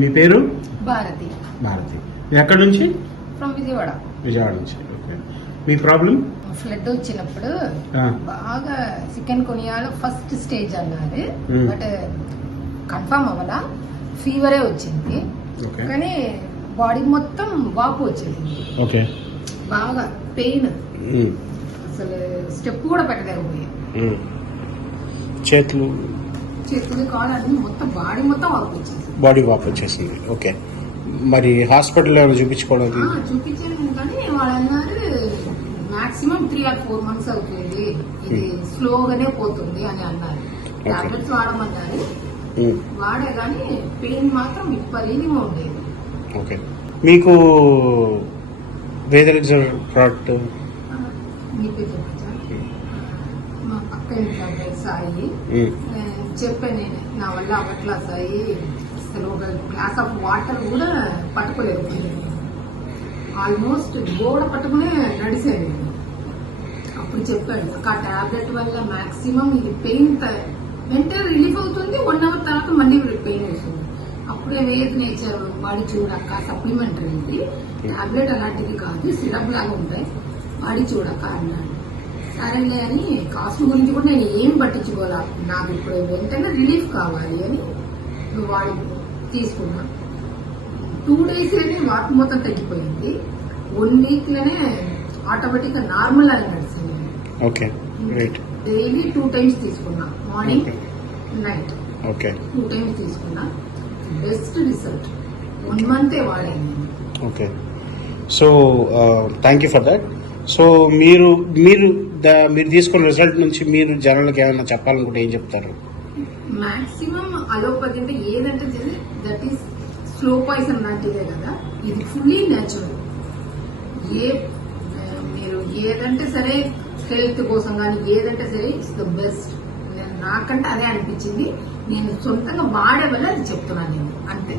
మీ పేరు? భారతి. భారతి. ఎక్కడి నుంచి? ఫ్రమ్ విజయవాడ. విజయవాడ నుంచి. ఓకే. మీ ప్రాబ్లం? ఫ్లడ్ వచ్చినప్పుడు బాగా చికెన్ కొనియాలో ఫస్ట్ స్టేజ్ అన్నారు, బట్ కన్ఫర్మ్ అవ్వాలా. ఫీవరే వచ్చింది, కానీ బాడీ మొత్తం వాపు వచ్చేసింది. ఓకే. బాగా పెయిన్, అసలు స్టెప్ కూడా పెట్టలేకపోయి. చేతులు కాలు అన్ని మొత్తం బాడీ మొత్తం వాపు వచ్చేసింది. బాడీ వాపు వచ్చేసింది. ఓకే. మరి హాస్పిటల్ చూపించుకోవడానికి? చూపించాను, కానీ వాళ్ళు అన్నారు మాక్సిమం 3 or 4 months అవుతుంది, ఇది స్లోగానే పోతుంది అని అన్నారు. టాబ్లెట్స్ వాడమన్నారు, వాడే కానీ పెయిన్ మాత్రం విపరీతంగా ఉండేది. ఓకే. మీకు వేదరిజర్ ప్రోడక్ట్ మీకు చెప్పచ్చా? మా పక్క ఇంట్లో అబ్బాయి సాయి చెప్పాను, నేను నా వల్ల అవ్వట్లా సాయి, అసలు ఒక గ్లాస్ ఆఫ్ వాటర్ కూడా పట్టుకోలేదు, ఆల్మోస్ట్ గోడ పట్టుకునే నడిచాను. అప్పుడు చెప్పాడు, ఆ టాబ్లెట్ వల్ల మాక్సిమం ఇది పెయిన్ వెంటనే రిలీఫ్ అవుతుంది, 1 hour తర్వాత మళ్ళీ పెయిన్ వస్తుంది. అప్పుడే వేద్ నేచర్ వాడి చూడక్క సప్లిమెంటరీ ఇది, టాబ్లెట్ అలాంటిది కాదు, సిరప్ లాగా ఉంటాయి, వాడి చూడక్క అన్నాడు. సరేలే అని కాస్ట్ గురించి కూడా నేను ఏం పట్టించుకోలే, నాకు ఇప్పుడు వెంటనే రిలీఫ్ కావాలి అని వాడి తీసుకున్నా. 2 days లోనే వాపు మొత్తం తగ్గిపోయింది, 1 week లోనే ఆటోమేటిక్ గా నార్మల్ అని నడిచింది. ఓకే. రైట్. డైలీ 2 times తీసుకున్నా, మార్నింగ్ నైట్. ఓకే. 2 times తీసుకున్నా, బెస్ట్ రిజల్ట్. 1 month వాడాను. Okay. So thank you for that. So మీరు తీసుకున్న రిజల్ట్ నుంచి మీరు జనాలకు ఏమైనా చెప్పాలనుకుంటే ఏం చెప్తారు? మాక్సిమం అలోపతి అంటే ఏదంటే దట్ ఈస్ స్లో పాయిజన్ లాంటిదే కదా, ఇది ఫుల్లీ న్యాచురల్. మీరు ఏదంటే సరే హెల్త్ కోసం కానీ ఏదంటే సరే ఇట్స్ ద బెస్ట్. నాకంటే అదే అనిపించింది, నేను సొంతంగా వాడే వల్ల అది చెప్తున్నాను నేను, అంతే.